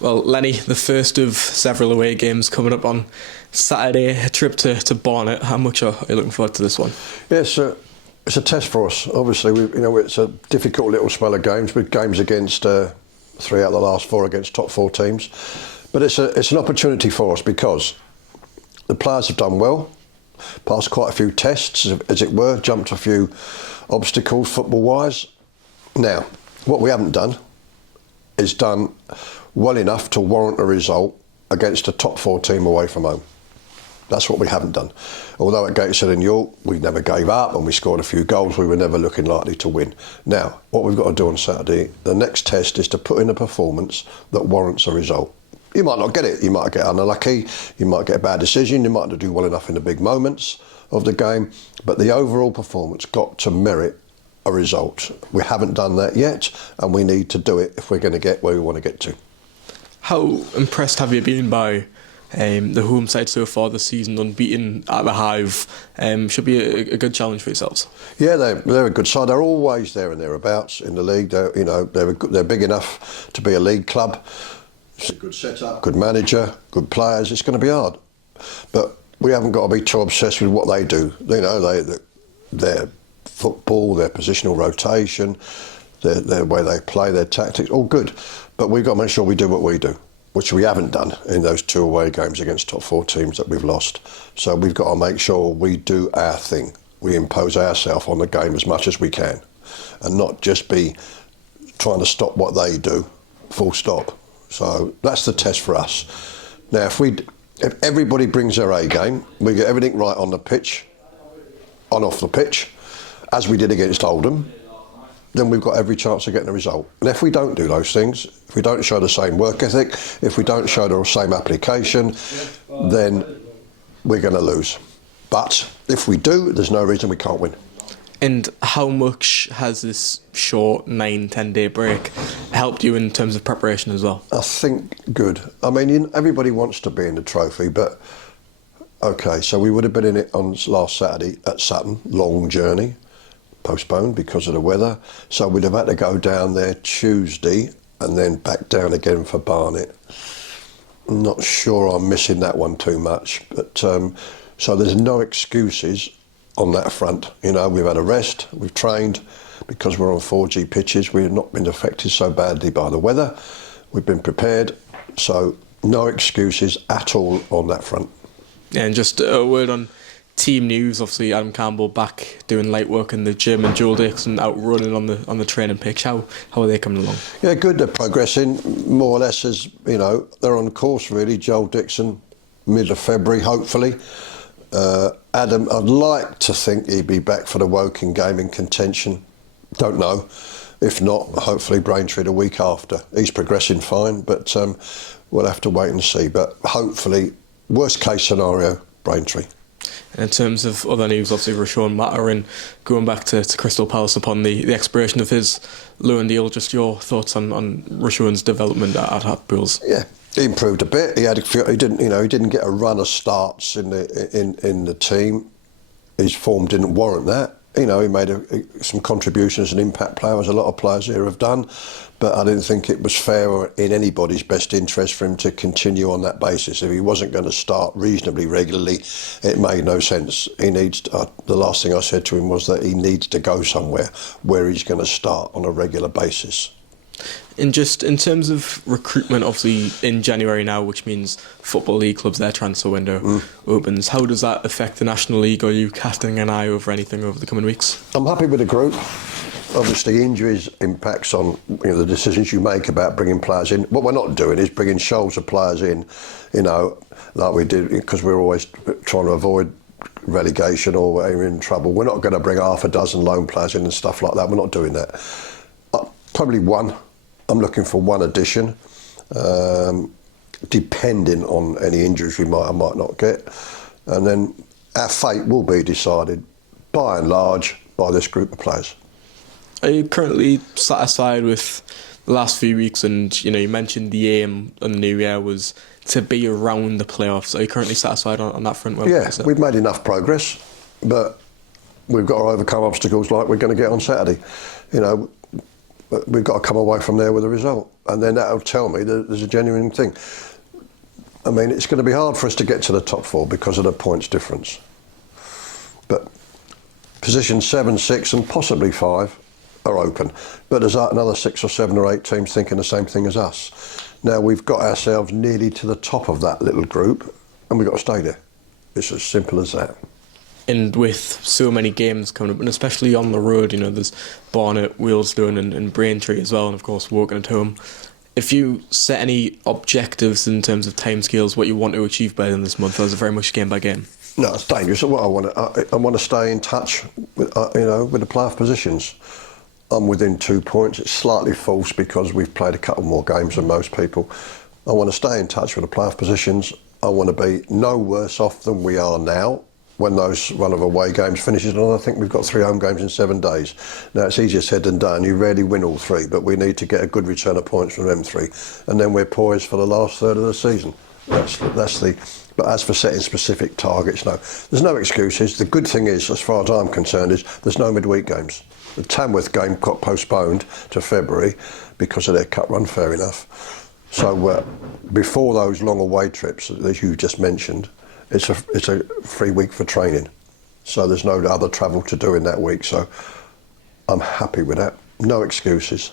Well, Lenny, the first of several away games coming up on Saturday, a trip to Barnet. How much are you looking forward to this one? Yes, it's a test for us. Obviously, it's a difficult little spell of games with games against 3 out of the last 4 against top 4 teams. But it's an opportunity for us because the players have done well, passed quite a few tests, as it were, jumped a few obstacles football-wise. Now, what we haven't done is done well enough to warrant a result against a top 4 team away from home. That's what we haven't done. Although at Gateshead and York, we never gave up and we scored a few goals, we were never looking likely to win. Now, what we've got to do on Saturday, the next test is to put in a performance that warrants a result. You might not get it, you might get unlucky, you might get a bad decision, you might not do well enough in the big moments of the game, but the overall performance got to merit a result. We haven't done that yet, and we need to do it if we're going to get where we want to get to. How impressed have you been by the home side so far this season, unbeaten at the Hive? Should be a good challenge for yourselves. Yeah, they're a good side. They're always there and thereabouts in the league. They're big enough to be a league club. It's a good setup, good manager, good players. It's going to be hard, but we haven't got to be too obsessed with what they do. Their football, their positional rotation, their way they play, their tactics, all good. But we've got to make sure we do what we do, which we haven't done in those 2 away games against top 4 teams that we've lost. So we've got to make sure we do our thing. We impose ourselves on the game as much as we can and not just be trying to stop what they do, full stop. So that's the test for us. Now, if everybody brings their A game, we get everything right on the pitch, off the pitch, as we did against Oldham, then we've got every chance of getting a result. And if we don't do those things, if we don't show the same work ethic, if we don't show the same application, then we're going to lose. But if we do, there's no reason we can't win. And how much has this short 9-10 day break helped you in terms of preparation as well? I think good. I mean, everybody wants to be in the trophy, but OK, so we would have been in it on last Saturday at Sutton, long journey, postponed because of the weather. So we'd have had to go down there Tuesday and then back down again for Barnet. I'm not sure I'm missing that one too much, but so there's no excuses on that front. We've had a rest, we've trained because we're on 4G pitches. We've not been affected so badly by the weather. We've been prepared, so no excuses at all on that front. Yeah, and just a word on team news. Obviously, Adam Campbell back doing light work in the gym, and Joel Dixon out running on the training pitch. How are they coming along? Yeah, good. They're progressing more or less as they're on course really. Joel Dixon, mid of February, hopefully. Adam, I'd like to think he'd be back for the Woking game in contention. Don't know. If not, hopefully Braintree the week after. He's progressing fine, but we'll have to wait and see. But hopefully, worst case scenario, Braintree. And in terms of other news, obviously Rashawn Matarin going back to Crystal Palace upon the expiration of his loan deal. Just your thoughts on Rashawn's development at Hartlepool? Yeah. He improved a bit. He didn't get a run of starts in the team. His form didn't warrant that. He made some contributions as an impact player, as a lot of players here have done. But I didn't think it was fair or in anybody's best interest for him to continue on that basis. If he wasn't going to start reasonably regularly, it made no sense. He needs. The last thing I said to him was that he needs to go somewhere where he's going to start on a regular basis. And just in terms of recruitment, obviously in January now, which means Football League clubs, their transfer window opens. How does that affect the National League? Are you casting an eye over anything over the coming weeks? I'm happy with the group. Obviously, injuries impacts on the decisions you make about bringing players in. What we're not doing is bringing shoals of players in, like we did, because we're always trying to avoid relegation or we're in trouble. We're not going to bring half a dozen loan players in and stuff like that. We're not doing that. Probably one. I'm looking for one addition, depending on any injuries we might or might not get. And then our fate will be decided, by and large, by this group of players. Are you currently satisfied with the last few weeks? And you mentioned the aim on the new year was to be around the playoffs. Are you currently satisfied on that front? Yeah, we've made enough progress, but we've got to overcome obstacles like we're going to get on Saturday. But we've got to come away from there with a result, and then that'll tell me that there's a genuine thing. I mean, it's going to be hard for us to get to the top 4 because of the points difference. But position 7, 6 and possibly 5 are open. But there's another 6 or 7 or 8 teams thinking the same thing as us. Now, we've got ourselves nearly to the top of that little group, and we've got to stay there. It's as simple as that. And with so many games coming up, and especially on the road, you know, there's Barnet, Wealdstone and Braintree as well, and of course Woking at home. If you set any objectives in terms of timescales, what you want to achieve by the end of this month, or is it very much game by game? No, it's dangerous. What I want to stay in touch with, with the playoff positions. I'm within 2 points. It's slightly false because we've played a couple more games than most people. I want to stay in touch with the playoff positions. I want to be no worse off than we are now when those run of away games finishes, and I think we've got 3 home games in 7 days. Now, it's easier said than done. You rarely win all 3, but we need to get a good return of points from them 3, and then we're poised for the last third of the season. That's the. But as for setting specific targets, no, there's no excuses. The good thing is, as far as I'm concerned, is there's no midweek games. The Tamworth game got postponed to February because of their cup run, fair enough. So before those long away trips that you just mentioned, it's a free week for training. So there's no other travel to do in that week. So I'm happy with that. No excuses.